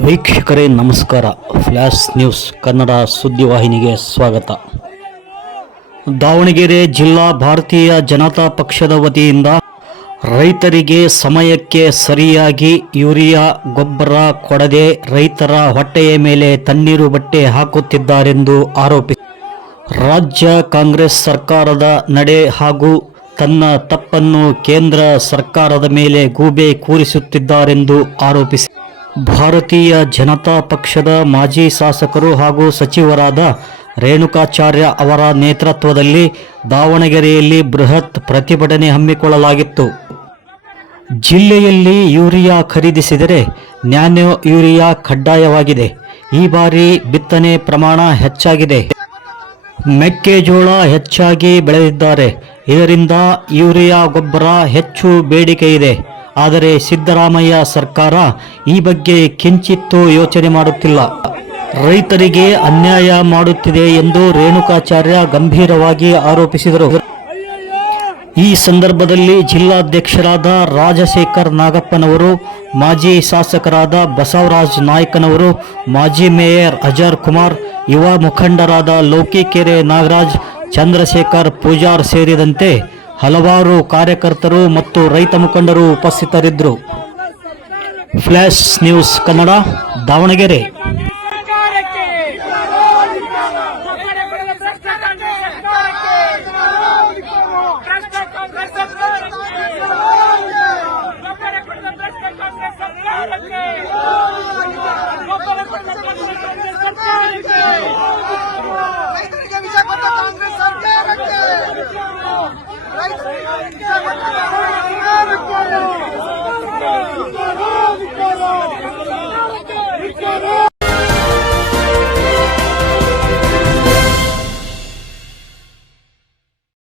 ವೀಕ್ಷಕರೇ, ನಮಸ್ಕಾರ. Flash news, Kannada ಸುದ್ದಿವಾಹಿನಿಗೆ ಸ್ವಾಗತ. ದಾವಣಗೆರೆ ಜಿಲ್ಲಾ ಭಾರತೀಯ ಜನತಾ ಪಕ್ಷದ ವತಿಯಿಂದ ರೈತರಿಗೆ ಸಮಯಕ್ಕೆ ಸರಿಯಾಗಿ ಯೂರಿಯಾ, ಗೊಬ್ಬರ ಕೊಡದೆ ರೈತರ ಹೊಟ್ಟೆಯ ಮೇಲೆ ತಣ್ಣೀರು ಬಟ್ಟೆ ಹಾಕುತ್ತಿದ್ದಾರೆಂದು ಆರೋಪಿಸಿ ರಾಜ್ಯ ಕಾಂಗ್ರೆಸ್ ಸರ್ಕಾರದ ನಡೆ ಹಾಗೂ ತನ್ನ ತಪ್ಪನ್ನು ಕೇಂದ್ರ ಸರ್ಕಾರದ ಮೇಲೆ ಗೂಬೆ ಕೂರಿಸುತ್ತಿದ್ದಾರೆಂದು ಆರೋಪಿಸಿ ಭಾರತೀಯ ಜನತಾ ಪಕ್ಷದ ಮಾಜಿ ಶಾಸಕರು ಹಾಗೂ ಸಚಿವರಾದ ರೇಣುಕಾಚಾರ್ಯ ಅವರ ನೇತೃತ್ವದಲ್ಲಿ ದಾವಣಗೆರೆಯಲ್ಲಿ ಬೃಹತ್ ಪ್ರತಿಭಟನೆ ಹಮ್ಮಿಕೊಳ್ಳಲಾಗಿತ್ತು. ಜಿಲ್ಲೆಯಲ್ಲಿ ಯೂರಿಯಾ ಖರೀದಿಸಿದರೆ ನ್ಯಾನೋ ಯೂರಿಯಾ ಕಡ್ಡಾಯವಾಗಿದೆ. ಈ ಬಾರಿ ಬಿತ್ತನೆ ಪ್ರಮಾಣ ಹೆಚ್ಚಾಗಿದೆ. ಮೆಕ್ಕೆಜೋಳ ಹೆಚ್ಚಾಗಿ ಬೆಳೆದಿದ್ದಾರೆ. ಇದರಿಂದ ಯೂರಿಯಾ ಗೊಬ್ಬರ ಹೆಚ್ಚು ಬೇಡಿಕೆ ಇದೆ ಆದರೆ ಸಿದ್ದರಾಮಯ್ಯ ಸರ್ಕಾರ ಈ ಬಗ್ಗೆ ಕಿಂಚಿತ್ತೂ ಯೋಚನೆ ಮಾಡುತ್ತಿಲ್ಲ. ರೈತರಿಗೆ ಅನ್ಯಾಯ ಮಾಡುತ್ತಿದೆ ಎಂದು ರೇಣುಕಾಚಾರ್ಯ ಗಂಭೀರವಾಗಿ ಆರೋಪಿಸಿದರು. ಈ ಸಂದರ್ಭದಲ್ಲಿ ಜಿಲ್ಲಾಧ್ಯಕ್ಷರಾದ ರಾಜಶೇಖರ್ ನಾಗಪ್ಪನವರು, ಮಾಜಿ ಶಾಸಕರಾದ ಬಸವರಾಜ್ ನಾಯ್ಕನವರು, ಮಾಜಿ ಮೇಯರ್ ಅಜರ್ ಕುಮಾರ್, ಯುವ ಮುಖಂಡರಾದ ಲೌಕಿಕೆರೆ ನಾಗರಾಜ್, ಚಂದ್ರಶೇಖರ್ ಪೂಜಾರ್ ಸೇರಿದಂತೆ ಹಲವಾರು ಕಾರ್ಯಕರ್ತರು ಮತ್ತು ರೈತ ಮುಖಂಡರು ಉಪಸ್ಥಿತರಿದ್ದರು. Flash news Kannada Davanagere.